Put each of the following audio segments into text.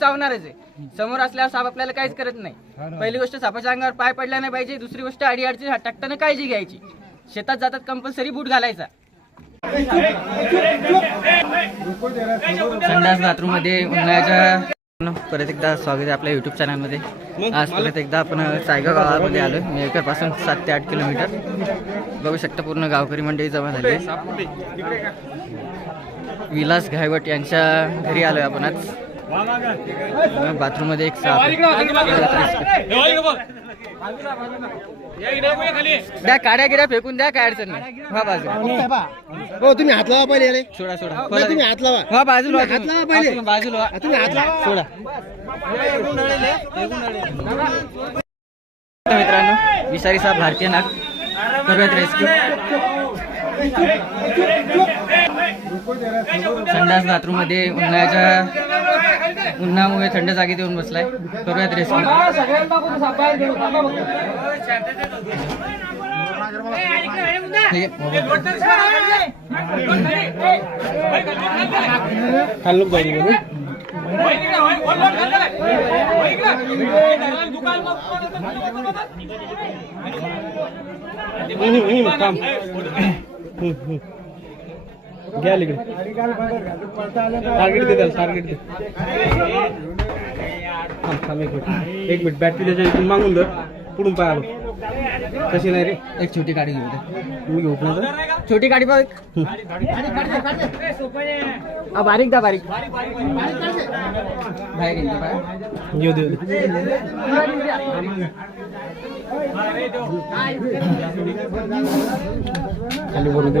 चावणारच आहे. समोर असल्यावर साप आपल्याला काहीच करत नाही. पहिली गोष्ट सापाच्या अंगावर पाय पडला नाही पाहिजे दुसरी गोष्ट अडी अडचणी टाकताना काळजी घ्यायची. शेतात जातात कंपल्सरी बूट घालायचा. संडास बाथरूममध्ये उन्हाळ्याच्या परत एकदा स्वागत आहे आपल्या युट्यूब चॅनलमध्ये आज परत एकदा आपण सायगाव गावामध्ये आलोय. मेहकरपासून सात ते आठ किलोमीटर. बघू शकता पूर्ण गावकरी मंडळी जमा झाली. विलास घायवट यांच्या घरी आलोय आपण आज. बाथरूममध्ये एक. द्या काड्या गिड्या फेकून द्या काय अडचण नाही. हा बाजू हो तुम्ही हात लावा पहिले. सोडा सोडा. नाही, तुम्ही हात लावा. हा बाजूला हात लावा पहिले. हा, बाजूला. तुम्ही हात लावा. सोडा. मित्रांनो विषारी साप भारतीय नाग. करूयात रेस्क्यू संडास बाथरूममध्ये उन्हाळ्याच्या उन्हामुळे थंड जागेत येऊन बसलाय करूयात रेस्क्यू खाल्लं पाहिजे बघू. घ्या इकडे टार्गेट दे त्याला टार्गेट दे. थांब थांब एक मिनिट. एक मिनिट बॅटरी त्याच्या इथून मागून धर. पुढून पाय आलो कशी नाही रे? एक छोटी गाडी घेऊ दे. घेऊ ना तर. छोटी गाडी बघ. हा, बारीक दा बारीक. बाहेर येईल ते बाहेर. घेऊ दे खाली भरून दे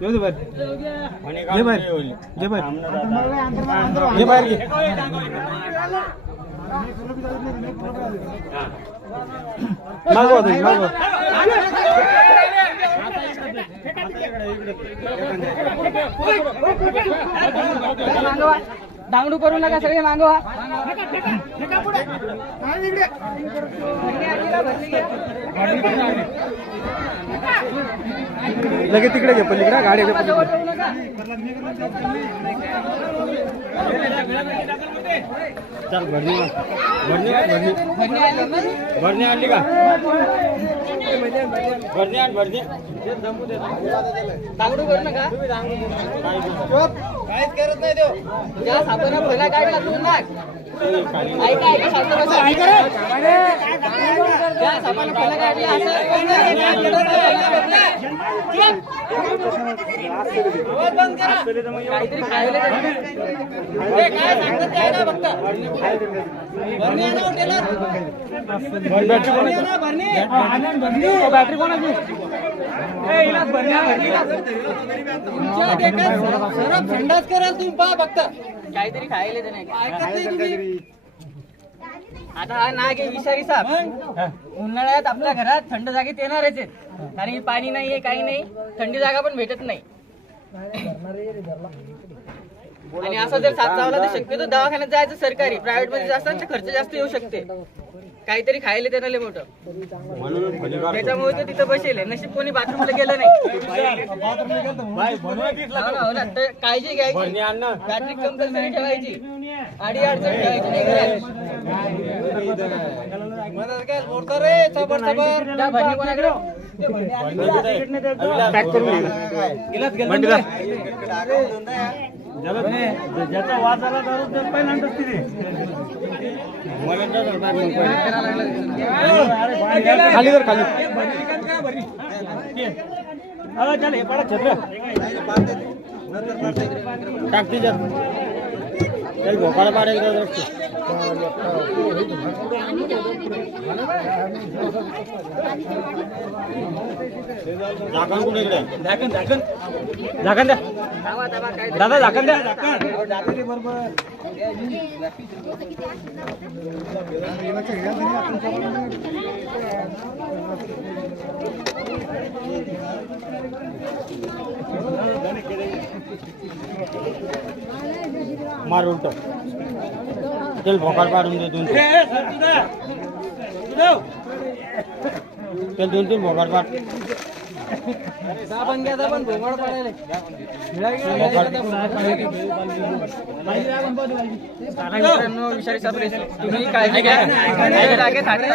येऊ दे बाहेर. घे बाहेर. घे बाहेर. घे बाहेर घे मागवा तुम्ही मागवा. मागवा. दांगडू करू नका सगळे मागवा लगेच तिकडे घे पलीकडे. गाडी घे पलीकडे. चल भरणी भरणी भरणी आणली का? भरणी आण भरणी काहीच करत नाही ज्या सापानं पहिला काढला तू नाक ऐका ऐका बॅटरी कोणाची सरप संडास कराल तुम्ही पहा फक्त. काहीतरी खायला ऐकत नाही तुम्ही. आता हा नाग आहे विषारी साप. उन्हाळ्यात आपल्या घरात थंड जागेत येणारच आहेत. कारण की पाणी नाहीये काही नाही. थंडी जागा पण भेटत नाही. आणि असा जर साप चावला तर शक्यतो दवाखान्यात जायचं सरकारी. प्रायव्हेटमध्ये जास्त तर खर्च जास्त येऊ शकते. काहीतरी खायला लय मोठं. त्याच्यामुळे तो तिथं बसेल नशीब कोणी बाथरूमला गेलं नाही. हो. तर काळजी घ्यायची. बॅटरी कंपल्सरी ठेवायची. आडी अडचण ठेवायची नाही घरात. कोणाकडे? पॅक करून ज्याचा वाज आला तर पहिल्यांदाच तिथे. खाली तर खाली. हे पाडा छत्र. टाक ঘোকাড়া পাড়ে झाकण कुठे इकडे झाकण झाकण झाकण द्या दादा झाकण द्या झाकण बरोबर मार उलट तेल भोकाड पाडून दे दोन तेल दोन तीन भोकाड पाड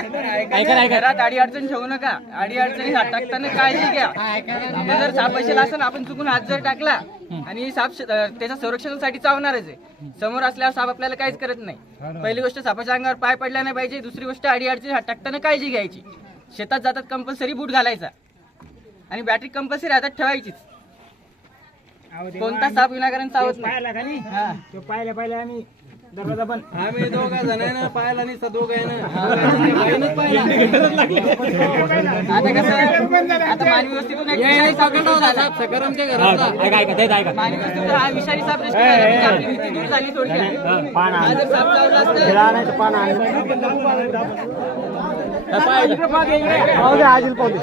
आडी अडचण ठेवू नका. आडी अडचणी हात टाकताना काळजी घ्या. जर साप असेल आपण चुकून हात जर टाकला आणि साप श- अं, त्याच्या संरक्षणासाठी चावणारच आहे. समोर असल्यावर साप आपल्याला काहीच करत नाही. पहिली गोष्ट सापाच्या अंगावर पाय पडला नाही पाहिजे. दुसरी गोष्ट आडी अडचणी हात टाकताना काळजी घ्यायची. शेतात जातात कंपल्सरी बूट घालायचा. आणि बॅटरी कंपल्सरी हातात ठेवायचीच. कोणता साप विनाकारण चावत नाही. हा. आम्ही दरवाजा पण आम्ही दोघा जण आहे ना पाहायला नाही दोघ आहे ना. आता कसं आता मानवी वस्तीतून एक विषारी साप गेला होता. मानवी वस्तीतून हा विषारी साप rescue झाला. म्हणजे आपली भीती दूर झाली थोडक्यात. पान हा जर साप चावला असता. आण पाहू दे आजील पाहू दे.